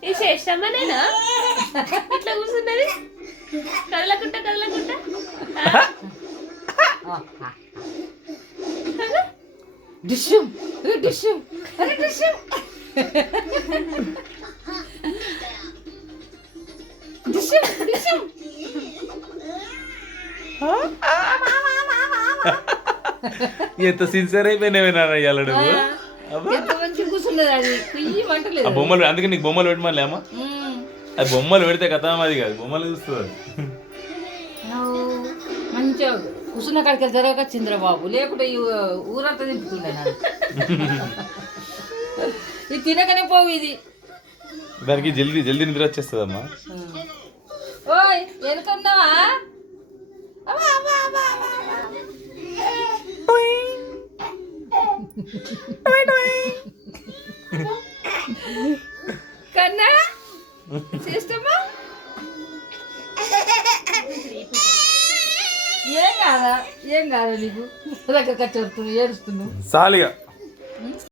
ఈ శ్రేష్టమ్మనేనా ఇట్లా కూర్చున్నది కదలకుంటా డిష్యం డిష్యం డిష్యం డిష్యం డిష్యం ఎంత సిన్సియర్ అయిపోయినావేనా ఇవాళ నువ్వు ఎంత మంచిగా కూర్చున్నది అది కుయ్యి ఆ వంటలేదు బొమ్మలు అందుకే నీకు బొమ్మలు పెట్టమని అమ్మ అది బొమ్మలు పెడితే కథ అది కాదు బొమ్మలు చూస్తుంది మంచిగా కూర్చున్న కాడికి జరగక చంద్రబాబు లేకుంటే ఈ ఊరంతా తిప్పుతుండే నాకు ఇది తినకనే పోవు ఇది దానికి జల్దీ జల్దీ నిద్ర వచ్చేస్తుంది అమ్మా ఓయ్ వెనుకున్నావా కన్నా చేస్తామా ఏం కాదా నీకు దగ్గర కచ్చి ఏడుస్తున్నావు సాలిగా